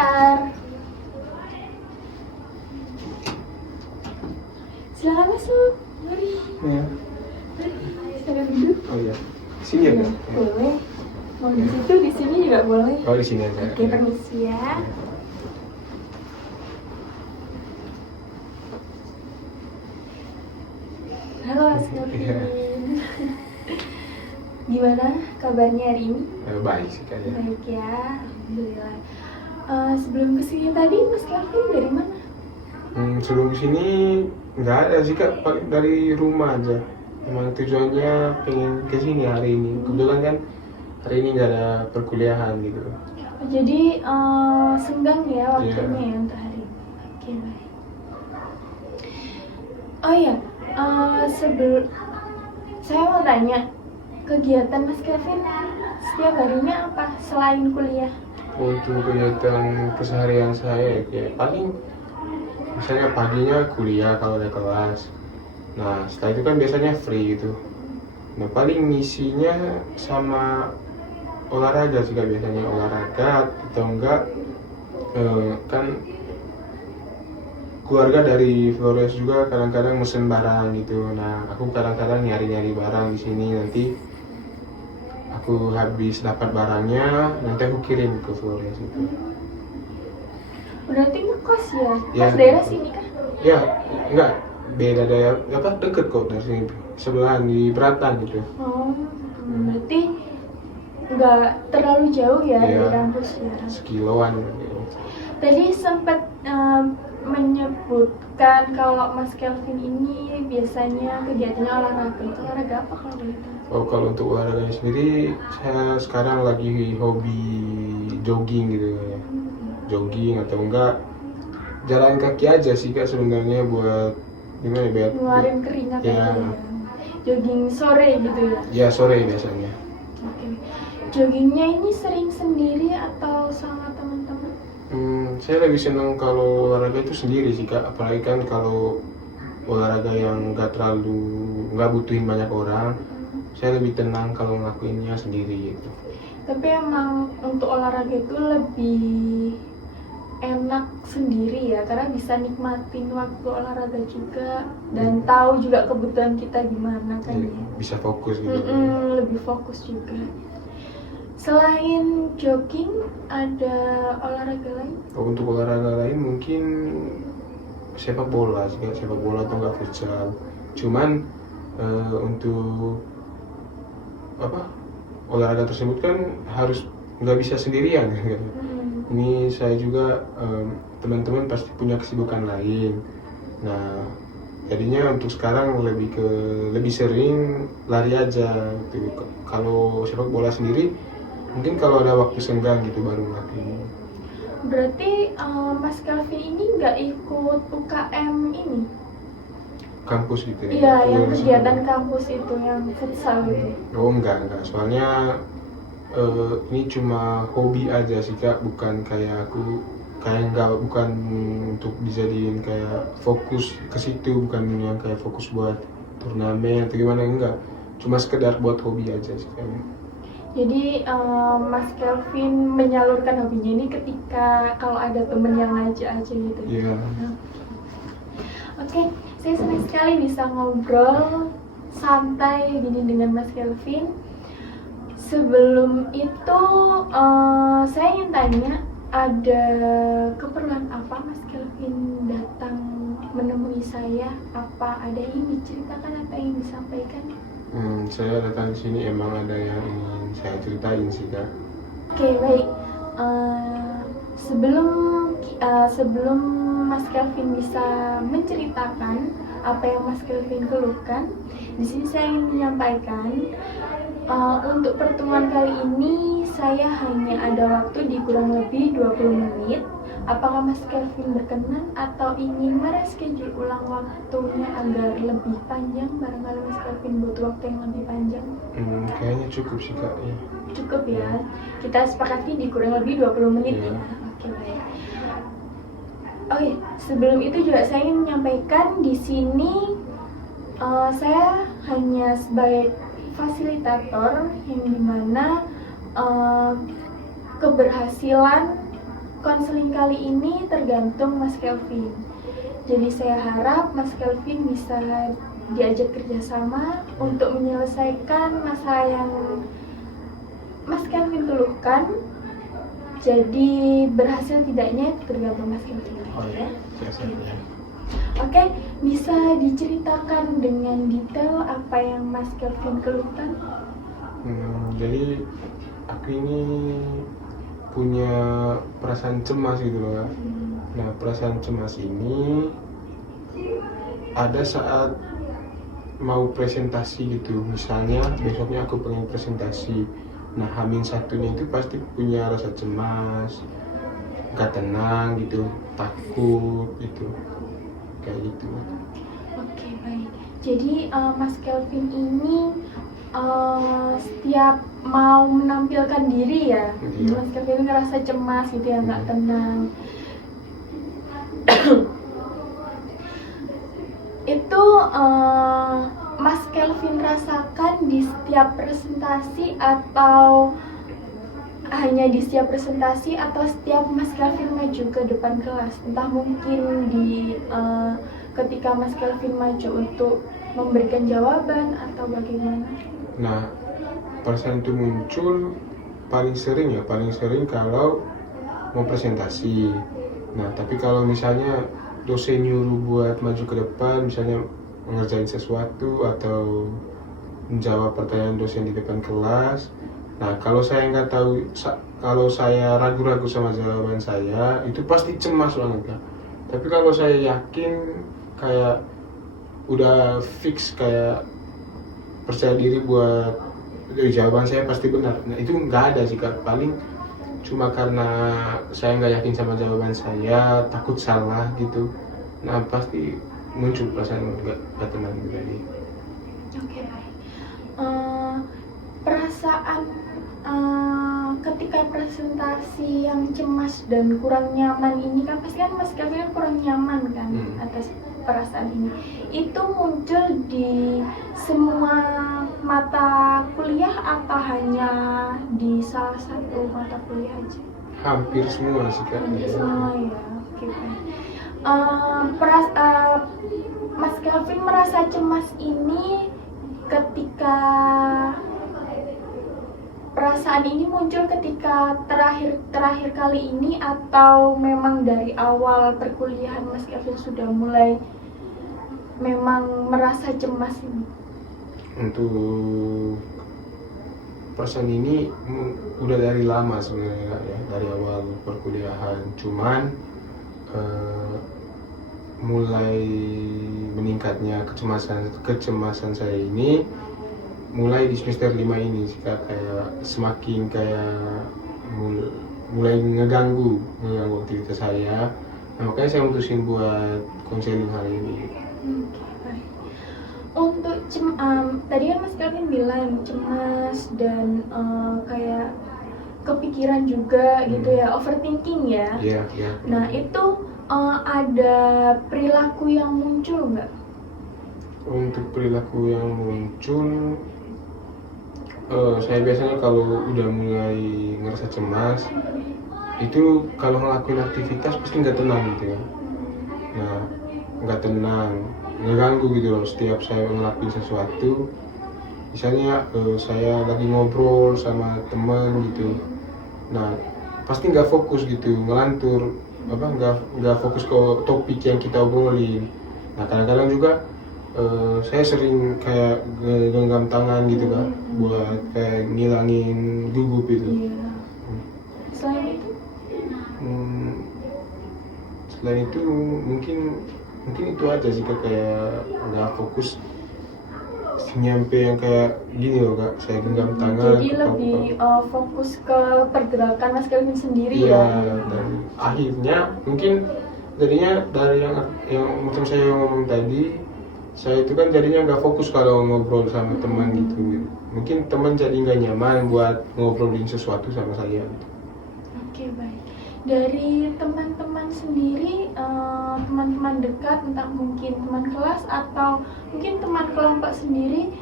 sebentar. Silakan masuk. Mari. Ya. Silakan duduk. Oh iya. Sini ya, Kak? Boleh. Mau di situ, di sini juga boleh. Oh, di sini aja. Oke, permisi ya. Halo Mas Kelvin. Iya. Gimana kabarnya hari ini? Baik sih, Kak, ya. Baik ya, alhamdulillah. Sebelum kesini tadi Mas Kelvin dari mana? Sebelum sini nggak ada sih, Kak, paling dari rumah aja. Emang tujuannya pengen ke sini hari ini. Kebetulan kan hari ini nggak ada perkuliahan gitu. Jadi senggang ya waktunya ya untuk hari ini. Oke, baik. Oh ya, sebelum saya mau tanya, kegiatan Mas Kevin setiap harinya apa selain kuliah? Untuk kegiatan keseharian saya ya paling misalnya paginya kuliah kalau ada kelas. Nah setelah itu kan biasanya free gitu. Nah paling misinya sama olahraga sih, Kak, biasanya olahraga atau enggak kan keluarga dari Flores juga kadang-kadang mesen barang gitu. Nah aku kadang-kadang nyari-nyari barang di sini, nanti aku habis dapat barangnya nanti aku kirim ke Flores itu. Berarti ngekos ya? Ya, Kos daerah sini kah? Ya enggak, beda daerah apa, deket kok dari sini, sebelahan di Beratan gitu. Oh, berarti nggak terlalu jauh ya dari Iya. kampus ya. Sekiloan gitu. Tadi sempat menyebutkan kalau Mas Kelvin ini biasanya kegiatannya olahraga. Itu olahraga apa kalau boleh tahu? Oh, kalau untuk olahraganya sendiri saya sekarang lagi hobi jogging gitu ya. Jogging atau enggak jalan kaki aja sih, Kak, sebenarnya buat gimana ya, biar Ngeluarin keringat ya. aja ya. Jogging sore gitu ya. Ya sore biasanya. Oke. Joggingnya ini sering sendiri atau sama teman-teman? Saya lebih senang kalau olahraga itu sendiri sih, Kak, apalagi kan kalau olahraga yang nggak butuhin banyak orang, saya lebih tenang kalau ngelakuinnya sendiri gitu. Tapi emang untuk olahraga itu lebih enak sendiri ya, karena bisa nikmatin waktu olahraga juga dan tahu juga kebutuhan kita gimana kan ya. Bisa fokus gitu. Lebih fokus juga. Selain jogging, ada olahraga lain? Untuk olahraga lain mungkin sepak bola sih, Kak, sepak bola atau nggak futsal. Cuman untuk apa, olahraga tersebut kan harus nggak bisa sendirian kan. Ini saya juga teman-teman pasti punya kesibukan lain. Nah jadinya untuk sekarang lebih sering lari aja gitu. Kalau sepak bola sendiri mungkin kalau ada waktu senggang gitu baru ngelakuin. Berarti Mas Kelvin ini nggak ikut UKM ini? Kampus gitu ya? Iya, yang kegiatan kampus itu, yang futsal itu. Oh enggak, soalnya ini cuma hobi aja sih, Kak, bukan kayak bukan untuk dijadiin kayak fokus ke situ, bukan yang kayak fokus buat turnamen atau gimana, enggak, cuma sekedar buat hobi aja sih, Kak. Jadi Mas Kelvin menyalurkan hobinya ini ketika kalau ada temen yang ngajak aja gitu. Iya. Oke, saya senang sekali bisa ngobrol santai gini dengan Mas Kelvin. Sebelum itu saya ingin tanya, ada keperluan apa Mas Kelvin datang menemui saya? Apa ada yang diceritakan atau yang disampaikan? Saya datang di sini emang ada yang ingin saya ceritain sih, Kak. Oke, baik. Sebelum Mas Kelvin bisa menceritakan apa yang Mas Kelvin keluhkan, di sini saya ingin menyampaikan untuk pertemuan kali ini saya hanya ada waktu di kurang lebih 20 menit. Apakah Mas Kelvin berkenan atau ingin mereschedule ulang waktunya agar lebih panjang? Barangkali Mas Kelvin butuh waktu yang lebih panjang. Kayaknya cukup sih, Kak. Ya. Cukup ya. Kita sepakati di kurang lebih 20 menit ya. Oke, baik. Oh iya, sebelum itu juga saya ingin menyampaikan di sini saya hanya sebagai fasilitator yang dimana keberhasilan konseling kali ini tergantung Mas Kelvin. Jadi saya harap Mas Kelvin bisa diajak kerjasama untuk menyelesaikan masalah yang Mas Kelvin keluhkan. Jadi berhasil tidaknya itu tergantung Mas Kelvin. Oh ya, siap ya. Oke, bisa diceritakan dengan detail apa yang Mas Kelvin keluhkan? Jadi aku ini punya perasaan cemas gitu loh Kak. Nah, perasaan cemas ini ada saat mau presentasi gitu, misalnya besoknya aku pengen presentasi. Nah, Hamin satunya itu pasti punya rasa cemas, gak tenang gitu, takut gitu, kayak gitu. Oke, baik. Jadi Mas Kelvin ini setiap mau menampilkan diri ya, Iya. Mas Kelvin ngerasa cemas gitu ya, nggak tenang. Itu Mas Kelvin rasakan di setiap presentasi atau hanya di setiap presentasi atau setiap Mas Kelvin maju ke depan kelas? Entah mungkin di ketika Mas Kelvin maju untuk memberikan jawaban atau bagaimana? Nah, perasaan itu muncul paling sering kalau mau presentasi. Nah, tapi kalau misalnya dosen nyuruh buat maju ke depan, misalnya mengerjain sesuatu atau menjawab pertanyaan dosen di depan kelas. Nah, kalau saya nggak tahu, kalau saya ragu-ragu sama jawaban saya, itu pasti cemas banget Kak. Tapi kalau saya yakin, kayak udah fix, kayak percaya diri buat jawaban saya pasti benar. Nah, itu nggak ada sih Kak. Paling cuma karena saya nggak yakin sama jawaban saya, takut salah gitu. Nah, pasti muncul perasaan nggak tenang gitu tadi. Oke, baik. Perasaan ketika presentasi yang cemas dan kurang nyaman ini kan pasti kan Mas Kelvin kurang nyaman kan atas perasaan ini. Itu muncul di semua mata kuliah atau hanya di salah satu mata kuliah aja? Hampir semua sih Kak. Hampir semua ya. Oke, baik. Mas Kelvin merasa cemas ini ketika perasaan ini muncul ketika terakhir kali ini atau memang dari awal perkuliahan Mas Kelvin sudah mulai memang merasa cemas ini? Untuk perasaan ini udah dari lama sebenarnya ya, dari awal perkuliahan. Cuman mulai meningkatnya kecemasan saya ini mulai di semester 5 ini sih Kak, kayak semakin kayak mulai ngeganggu aktivitas saya. Nah, makanya saya mutusin buat konseling hari ini. Baik. Untuk tadi kan Mas Kelvin bilang cemas dan kayak kepikiran juga gitu ya, overthinking ya. Iya, iya. Nah, itu ada perilaku yang muncul nggak? Untuk perilaku yang muncul, saya biasanya kalau udah mulai ngerasa cemas, itu kalau ngelakuin aktivitas pasti nggak tenang gitu ya. Nah, nggak tenang, ngeganggu gitu loh setiap saya ngelakuin sesuatu. Misalnya saya lagi ngobrol sama teman gitu, nah pasti nggak fokus gitu, ngelantur, nggak fokus ke topik yang kita obrolin. Nah, kadang-kadang juga saya sering kayak genggam tangan gitu kan, buat kayak ngilangin gugup itu. Iya. Selain itu? Selain itu mungkin itu aja sih Kak, kayak nggak fokus nyampe yang kayak gini loh Kak, saya genggam tangan. Jadi lebih fokus ke pergerakan Mas Kelvin sendiri Iya, ya. dan akhirnya mungkin jadinya dari yang macam saya ngomong tadi, saya itu kan jadinya nggak fokus kalau ngobrol sama teman gitu. Mungkin teman jadi nggak nyaman buat ngobrolin sesuatu sama saya gitu. Oke, baik. Dari teman-teman sendiri, teman-teman dekat, entah mungkin teman kelas atau mungkin teman kelompok sendiri,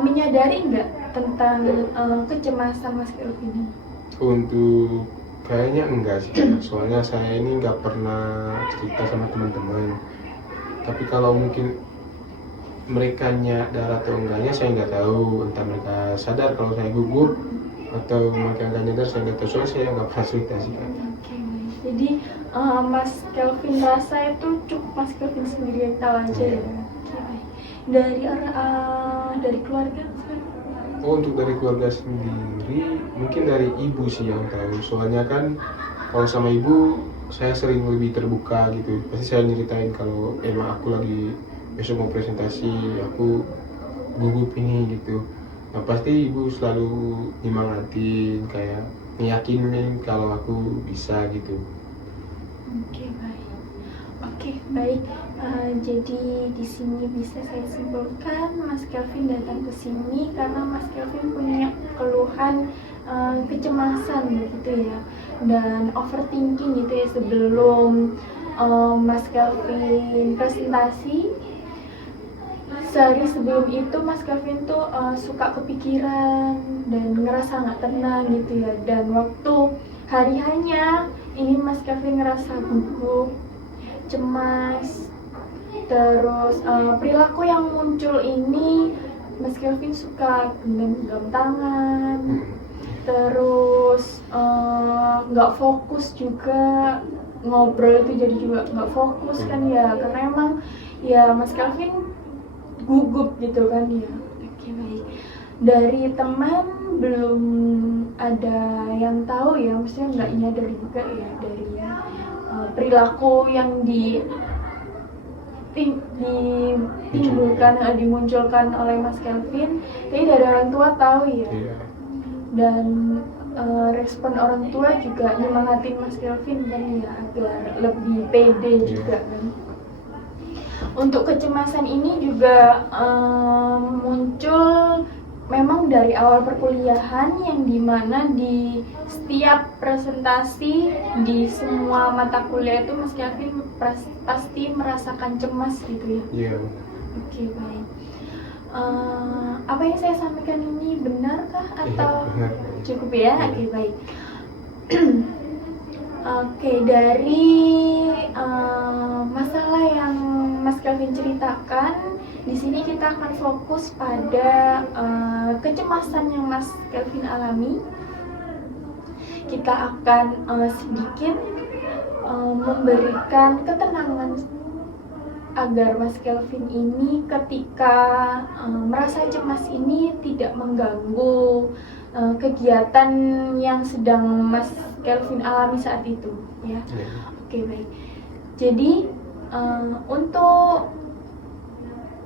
menyadari nggak tentang kecemasan Mas Kelvin? Untuk kayaknya enggak sih, soalnya saya ini nggak pernah cerita sama teman-teman. Tapi kalau mungkin mereka nyadar atau enggaknya saya nggak tahu, entah mereka sadar kalau saya gugup atau mereka nggak nyadar, saya nggak tahu, soalnya saya nggak pernah cerita sih Kak. Oke, baik. Jadi Mas Kelvin rasa itu cukup Mas Kelvin sendiri yang tahu aja ya. Oke, baik. Dari keluarga Mas Kelvin? Oh, untuk dari keluarga sendiri mungkin dari ibu sih yang tahu, soalnya kan kalau sama ibu saya sering lebih terbuka gitu, pasti saya nyeritain kalau emang aku lagi besok mau presentasi, aku gugup ini gitu. Nah pasti ibu selalu nyemangatin, kayak ngeyakinin kalau aku bisa gitu. Oke, baik. Oke, baik. Jadi di sini bisa saya simpulkan Mas Kelvin datang ke sini karena Mas Kelvin punya keluhan kecemasan begitu ya, dan overthinking gitu ya sebelum Mas Kelvin presentasi. Sehari sebelum itu Mas Kelvin tuh suka kepikiran dan ngerasa nggak tenang gitu ya, dan waktu hari hanya ini Mas Kelvin ngerasa gugup, cemas, terus perilaku yang muncul ini Mas Kelvin suka genggam tangan, terus nggak fokus juga, ngobrol itu jadi juga nggak fokus kan ya, karena emang ya Mas Kelvin gugup gitu kan ya. Oke, baik. Dari teman belum ada yang tahu ya, maksudnya nggak nyadar juga ya dari perilaku yang dimunculkan oleh Mas Kelvin. Jadi dari orang tua tahu ya. Iya. Dan respon orang tua juga nyemangatin Mas Kelvin kan ya, agar lebih pede juga kan. Untuk kecemasan ini juga muncul memang dari awal perkuliahan, yang dimana di setiap presentasi di semua mata kuliah itu Mas Kelvin pasti merasakan cemas gitu ya. Iya. Oke, baik. Apa yang saya sampaikan ini benarkah atau benar. cukup ya? Iya. Oke, baik. Oke, dari masalah yang Mas Kelvin ceritakan, di sini kita akan fokus pada kecemasan yang Mas Kelvin alami. Kita akan sedikit memberikan ketenangan agar Mas Kelvin ini ketika merasa cemas ini tidak mengganggu kegiatan yang sedang Mas Kelvin alami saat itu ya. Oke, baik. Jadi untuk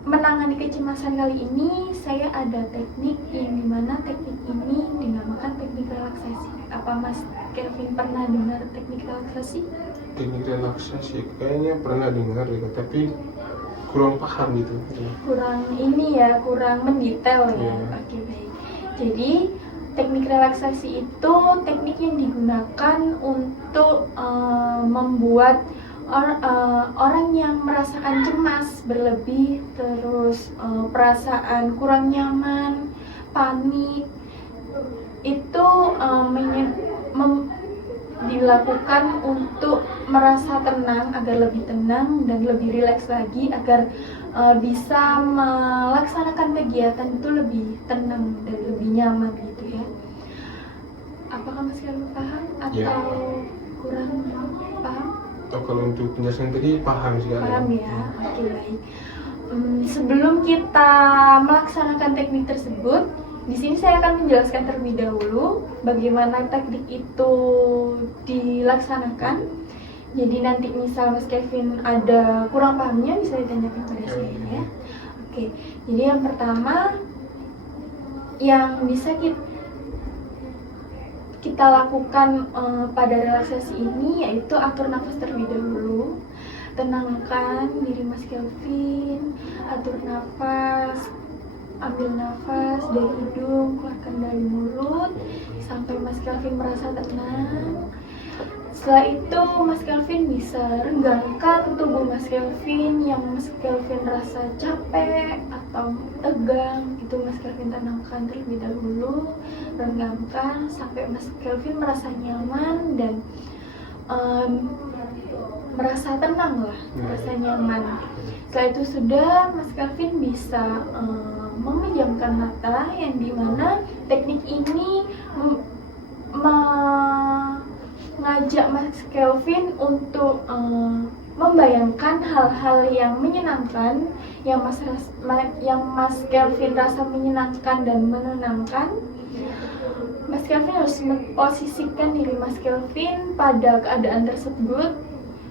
menangani kecemasan kali ini saya ada teknik, yang dimana teknik ini dinamakan teknik relaksasi. Apa Mas Kelvin pernah dengar teknik relaksasi? Teknik relaksasi kayaknya pernah dengar ya, tapi kurang paham gitu. Kurang ini ya, kurang mendetail ya. Yeah. Oke, baik. Jadi teknik relaksasi itu teknik yang digunakan untuk membuat orang yang merasakan cemas berlebih, terus perasaan kurang nyaman, panik, itu dilakukan untuk merasa tenang, agar lebih tenang dan lebih rileks lagi, agar bisa melaksanakan kegiatan itu lebih tenang dan lebih nyaman gitu ya. Apakah Mas Kelvin paham atau Ya. kurang paham? Oh, kalau untuk penjelasan tadi paham sih Kak. Paham ya? Oke, baik. Sebelum kita melaksanakan teknik tersebut, di sini saya akan menjelaskan terlebih dahulu bagaimana teknik itu dilaksanakan. Jadi nanti misal Mas Kelvin ada kurang pahamnya bisa ditanyakan pada saya ya. Oke, jadi yang pertama yang bisa kita lakukan pada relaksasi ini yaitu atur nafas terlebih dahulu. Tenangkan diri Mas Kelvin, atur nafas, ambil nafas dari hidung, keluarkan dari mulut sampai Mas Kelvin merasa tenang. Setelah itu Mas Kelvin bisa regangkan tubuh Mas Kelvin yang Mas Kelvin rasa capek atau tegang, itu Mas Kelvin tenangkan terlebih dahulu, regangkan sampai Mas Kelvin merasa nyaman dan merasa tenang lah, merasa nyaman. Setelah itu sudah Mas Kelvin bisa memejamkan mata, yang dimana teknik ini mengajak Mas Kelvin untuk membayangkan hal-hal yang menyenangkan, yang Mas Kelvin rasa menyenangkan dan menenangkan. Mas Kelvin harus memposisikan diri Mas Kelvin pada keadaan tersebut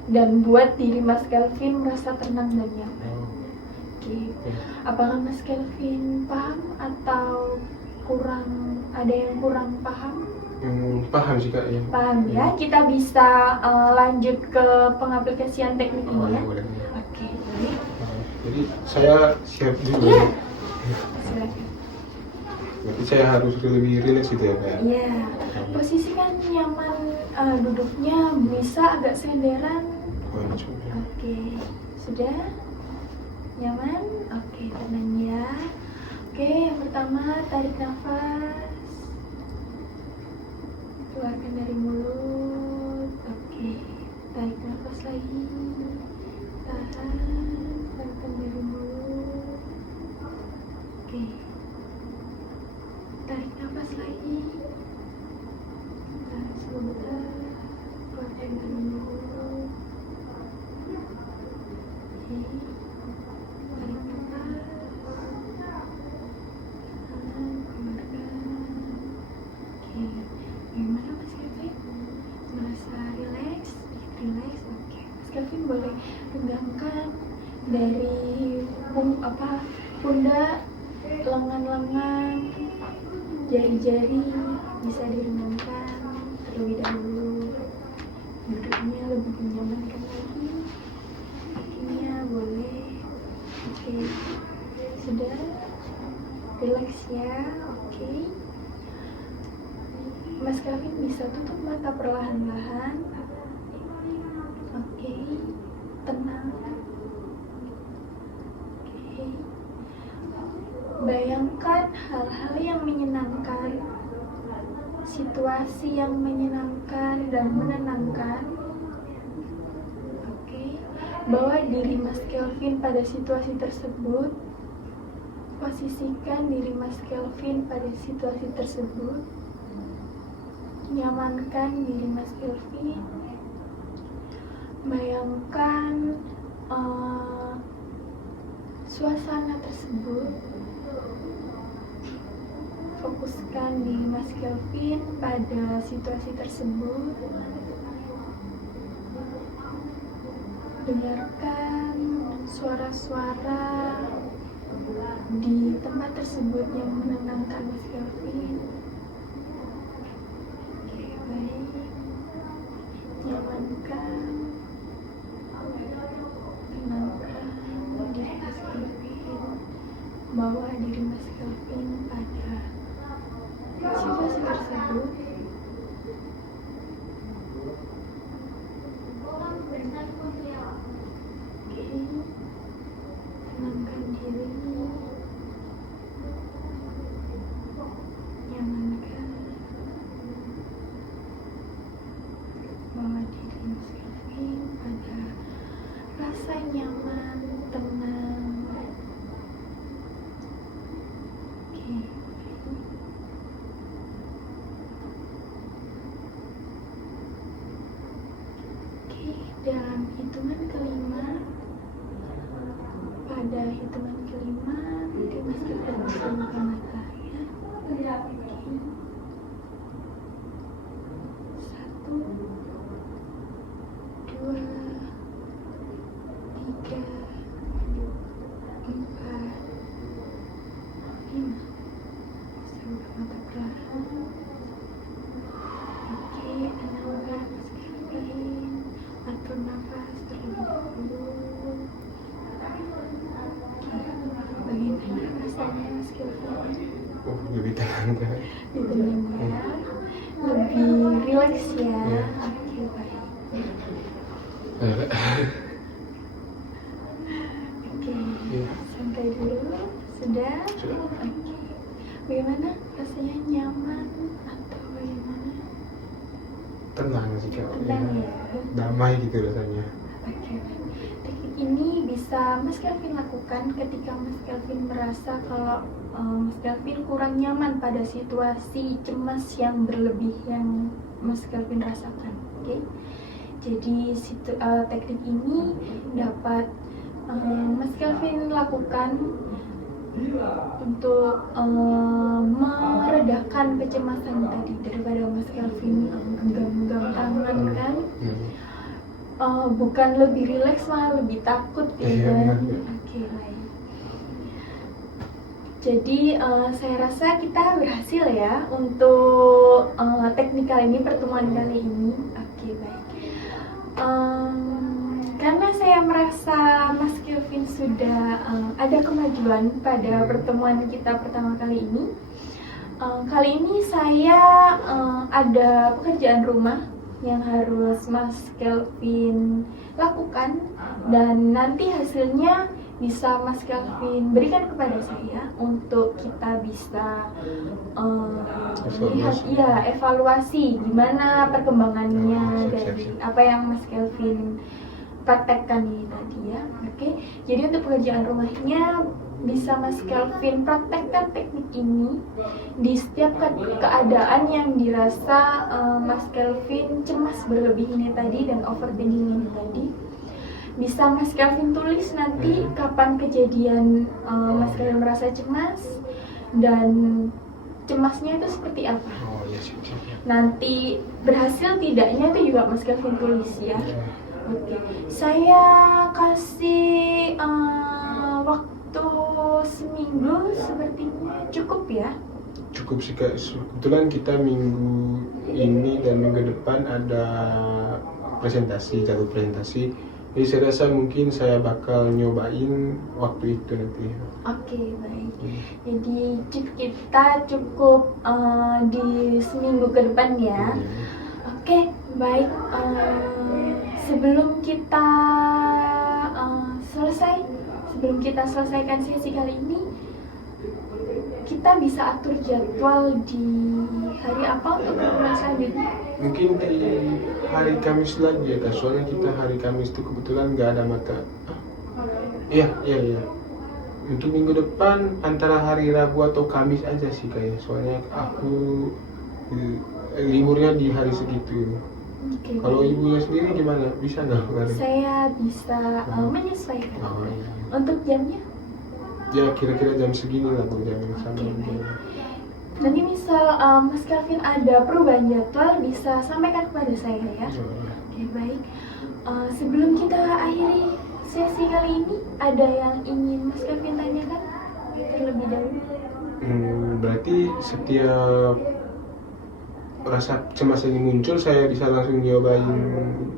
dan buat diri Mas Kelvin merasa tenang dan nyaman. Oke. Apakah Mas Kelvin paham atau ada yang kurang paham? Paham sih Kak ya. Paham ya. Kita bisa lanjut ke pengaplikasian teknik ini ya. Boleh. Oke. Jadi saya siap dulu. Iya. Silakan. Berarti saya harus lebih rileks gitu ya Kak? Iya. Posisikan nyaman, duduknya bisa agak senderan. Oke. Sudah? Nyaman? Oke, tenang ya. Oke, yang pertama tarik nafas, keluarkan dari mulut. Oke, tarik nafas lagi, tahan, keluarkan dari mulut. Oke, tarik nafas lagi, tahan sebentar, keluarkan dari mulut. Oke, tarik nafas, tahan, keluarkan. Oke, gimana Mas Kelvin? Merasa rileks? Rileks? Oke, Mas Kelvin boleh regangkan dari pundak, lengan-lengan, jari-jari bisa diregangkan terlebih dahulu. Duduknya lebih menyamankan lagi, kakinya boleh. Oke, sudah rileks ya. Oke, Mas Kelvin bisa tutup mata perlahan-lahan. Oke, tenang. Oke, bayangkan hal-hal yang menyenangkan, situasi yang menyenangkan dan menenangkan. Oke, bawa diri Mas Kelvin pada situasi tersebut. Posisikan diri Mas Kelvin pada situasi tersebut. Nyamankan diri Mas Kelvin. Bayangkan suasana tersebut. Fokuskan diri Mas Kelvin pada situasi tersebut. Dengarkan suara-suara di tempat tersebut yang menenangkan Mas Kelvin. Oke, baik. Nyamankan, tenangkan diri Mas Kelvin. Bawa diri Mas Kelvin pada situasi tersebut. Oke, tenangkan diri, nyamankan, bawa diri Mas Kelvin pada rasa nyaman, tenang. Oke, dalam hitungan kelima, pada hitungan kelima nanti Mas Kelvin bisa buka mata ya. Oke. 1, 2, 3, 4, 5. Bisa buka mata perlahan. Oke, tenangkan Mas Kelvin. Atur nafas terlebih dahulu. Bagaimana rasanya Mas Kelvin? Lebih tenang Kak. Lebih rileks ya. Oke, baik. Oke, Iya. santai dulu. Sudah? Sudah. Oke. Bagaimana? Rasanya nyaman atau bagaimana? Tenang sih Kak. Tenang Ya. ya? Damai gitu rasanya. Oke. Teknik ini bisa Mas Kelvin lakukan ketika Mas Kelvin merasa kalau Mas Kelvin kurang nyaman pada situasi cemas yang berlebih yang Mas Kelvin rasakan. Oke. Jadi teknik ini dapat Mas Kelvin lakukan untuk meredakan kecemasan tadi daripada Mas Kelvin genggam-genggam tangan kan. Bukan lebih rileks malah lebih takut ya Iya, kan. benar. Oke, baik. Jadi saya rasa kita berhasil ya untuk teknik kali ini, pertemuan kali ini. Oke, baik. Karena saya merasa Mas Kelvin sudah ada kemajuan pada pertemuan kita pertama kali ini. Kali ini saya ada pekerjaan rumah yang harus Mas Kelvin lakukan dan nanti hasilnya bisa Mas Kelvin berikan kepada saya untuk kita bisa melihat evaluasi gimana perkembangannya dari apa yang Mas Kelvin praktekkan ini tadi ya. Oke. Jadi untuk pekerjaan rumahnya bisa Mas Kelvin praktekkan teknik ini di setiap keadaan yang dirasa Mas Kelvin cemas berlebih ini tadi dan overthinking ini tadi. Bisa Mas Kelvin tulis nanti kapan kejadian Mas Kelvin merasa cemas dan cemasnya itu seperti apa. Oh iya siap. Nanti berhasil tidaknya itu juga Mas Kelvin tulis ya. Oke. Saya kasih waktu seminggu sepertinya cukup ya. Cukup sih Kak. Kebetulan kita minggu ini dan minggu depan ada jadwal presentasi. Jadi saya rasa mungkin saya bakal nyobain waktu itu nanti. Oke, baik. Jadi kita cukup di seminggu ke depan ya. Oke, baik. Sebelum kita selesaikan sesi kali ini, kita bisa atur jadwal di hari apa untuk pertemuan selanjutnya? Mungkin di hari Kamis lagi ya Kak, soalnya kita hari Kamis itu kebetulan nggak ada mata. Iya. Untuk minggu depan antara hari Rabu atau Kamis aja sih kayak, soalnya aku liburnya di hari segitu. Oke, Kalau baik. ibunya sendiri gimana? Bisa nggak? Saya bisa menyesuaikan. Oh, iya. Untuk jamnya? Ya kira-kira jam segini lah Bu, jam yang sama. Oke. Nanti misal Mas Kelvin ada perubahan jadwal bisa sampaikan kepada saya ya. Oke, baik. Sebelum kita akhiri sesi kali ini, ada yang ingin Mas Kelvin tanyakan terlebih dahulu? Berarti setiap rasa cemas ini muncul, saya bisa langsung nyobain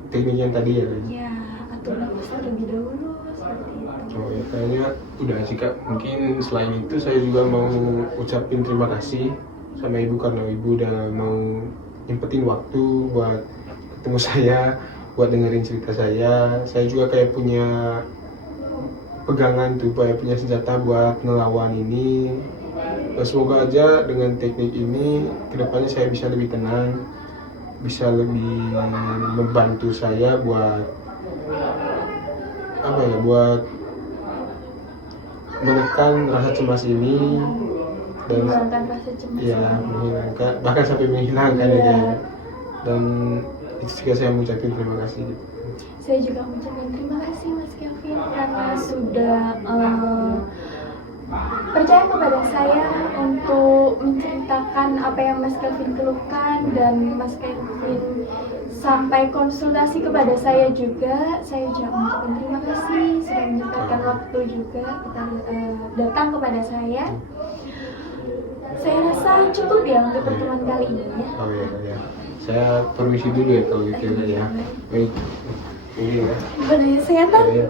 teknik yang tadi ya? Ya, atur nafas terlebih dahulu seperti itu. Oh ya, kayaknya udah sih Kak. Mungkin selain itu saya juga mau ucapin terima kasih sama Ibu karena Ibu udah mau nyempetin waktu buat ketemu saya, buat dengerin cerita saya. Saya juga kayak punya pegangan tuh, punya senjata buat ngelawan ini. Semoga aja dengan teknik ini kedepannya saya bisa lebih tenang, bisa lebih membantu saya buat buat menekan rasa cemas ini dan Menghilangkan rasa cemas. ya menghilangkan, bahkan sampai menghilangkan Iya. ya. Dan itu juga saya mengucapkan terima kasih gitu. Saya juga mengucapkan terima kasih Mas Kelvin karena sudah percaya kepada saya untuk menceritakan apa yang Mas Kelvin keluhkan dan Mas Kelvin sampai konsultasi kepada saya juga. Saya juga mengucapkan terima kasih sudah menyempatkan waktu juga datang kepada saya. Saya rasa cukup ya untuk pertemuan kali ini ya. Oh ya. Saya permisi dulu ya kalau gitu ya. Baik. Ini ya. Boleh saya tahu? Ya.